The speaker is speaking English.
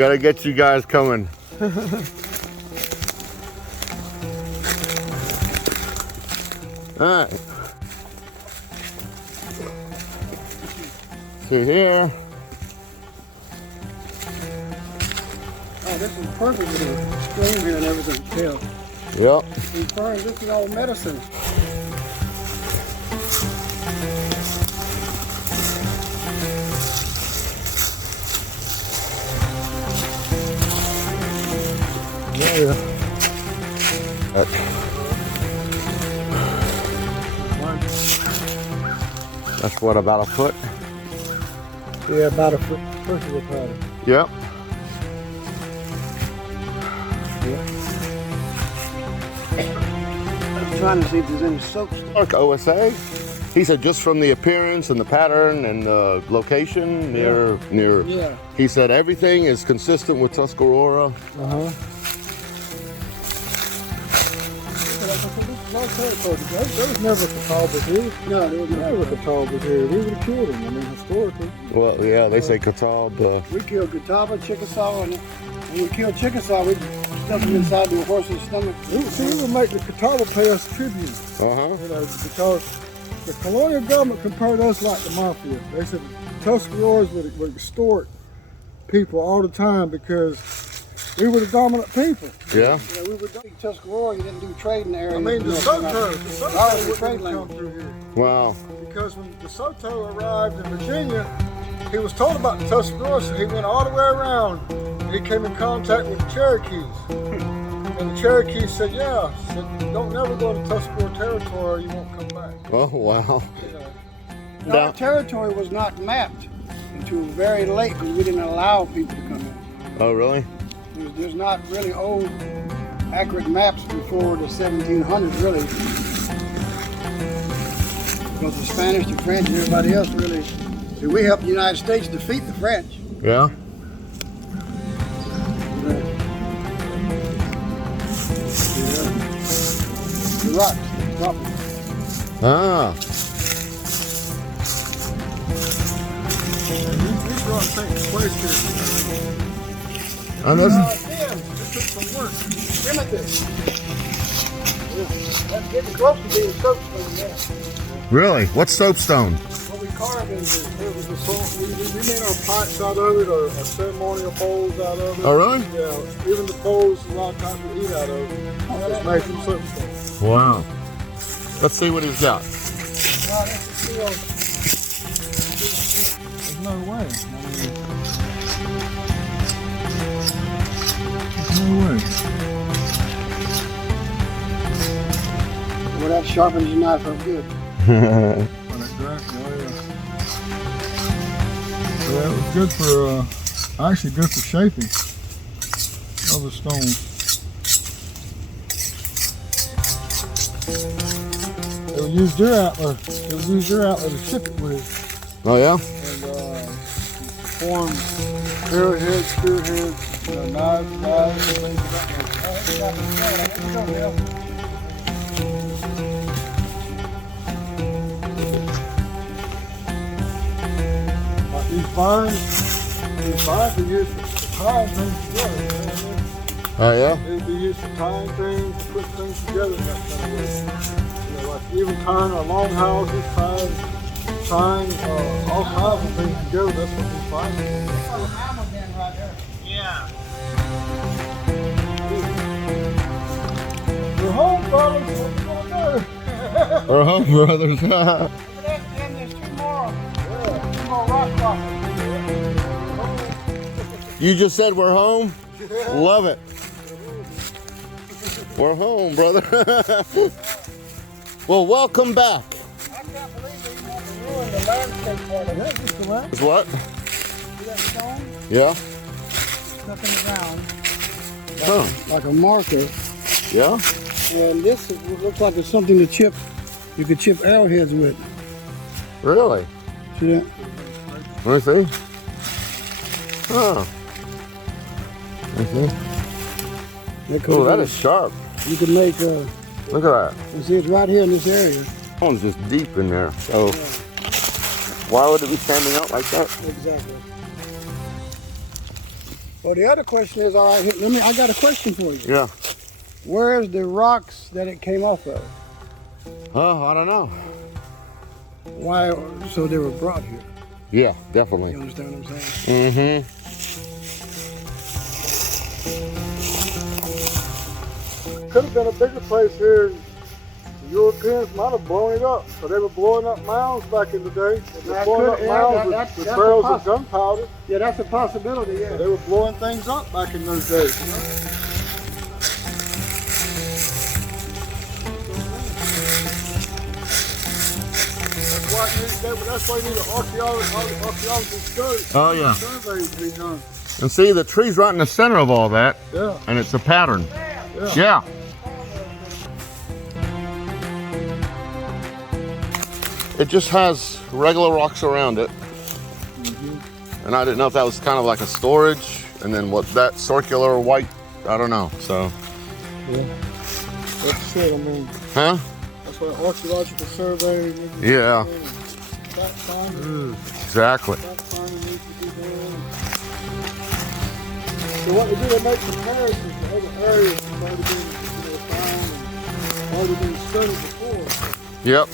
gotta get you guys coming. All right. See here. Oh, this is perfect with the stream here and everything. Yeah. Yep. These ferns, this is all medicine. Yeah. That's what, about a foot? Yeah, about a foot of the pattern. Yep. I'm trying to see if there's any soapstone. OSA. He said just from the appearance and the pattern and the location near. Yeah. He said everything is consistent with Tuscarora. There was never a Catawba here. No, there was never a Catawba here. We would have killed him, I mean, historically. Well, yeah, they say Catawba. We killed Catawba, Chickasaw, and when we killed Chickasaw, we stuffed him inside the horse's stomach. We would make the Catawba pay us tribute. You know, because the colonial government compared us like the mafia. They said Tuscaroras would extort people all the time because we were the dominant people. Yeah. You know, we were Tuscarora. You didn't do trade in the area. I mean, the Soto wouldn't come through here. Wow. Because when De Soto arrived in Virginia, he was told about the Tuscarora, so he went all the way around. And he came in contact with the Cherokees. And the Cherokees said, yeah, don't never go to Tuscarora territory or you won't come back. Oh, wow. You know. Our territory was not mapped until very late because we didn't allow people to come in. Oh, really? There's not really old, accurate maps before the 1700s, really. Because the Spanish, the French, and everybody else really, we helped the United States defeat the French. Yeah. The rocks, Ah. These rocks take place here. I know. It took some work. Timothy. That's getting close to being soapstone now. Really? What's soapstone? What we carved is it was the salt. We made our pipes out of it, or our ceremonial bowls out of it. Oh, really? Yeah. Even the bowls, a lot of times we eat out of it. Just made from soapstone. Wow. Let's see what he's got. Wow, that's still, There's no way. well, that sharpens your knife up good. Yeah, it was good for, actually good for shaping other stones. It would use deer antler. It would use deer antler to ship it with. Oh, yeah? And form arrowheads, spearheads, knives, and things of that nature. These vines are used for tying things together. Oh, yeah? They'd be used for tying things, to put things together in that kind of way. You know, like even tying our longhouses, tying all kinds of things together. That's what these vines are. That's like a hammer bend right there. Yeah. We're home, brothers. What you gonna do? We're home, brothers. Look at that, and there's two more rock crossings. You just said we're home? Love it. We're home, brother. Well, welcome back. I can't believe they want to ruin the landscape part of it. Just the land. Is what? See that stone Yeah? stuck in the ground? Huh. Like a marker. Yeah? And this looks like it's something to chip. You could chip arrowheads with. Really? See that? Let me see. Huh. Let me see. Oh, that is sharp. You can make, Look at that. you see it's right here in this area. That one's just deep in there. So, why would it be standing out like that? Exactly. Well, the other question is, all right, I got a question for you. Yeah. Where's the rocks that it came off of? Oh, I don't know. Why? So they were brought here. Yeah, definitely. You understand what I'm saying? Mm-hmm. Could have been a bigger place here. The Europeans might have blown it up. So they were blowing up mounds back in the day. They were blowing up mounds with barrels of gunpowder. Yeah, that's a possibility, yeah. So they were blowing things up back in those days. You know? That's why you need an archaeology study. Oh, yeah. Survey to be done. And see, the tree's right in the center of all that. Yeah. And it's a pattern. Yeah. Yeah. It just has regular rocks around it. And I didn't know if that was kind of like a storage, and then what that circular white, I don't know. So. Yeah. That's it, I mean. Huh? That's why archaeological survey. Yeah. Fact finding. Exactly. Fact finding needs to be done. So what they do, they make comparisons to other areas that's already been found and already been studied before. Yep.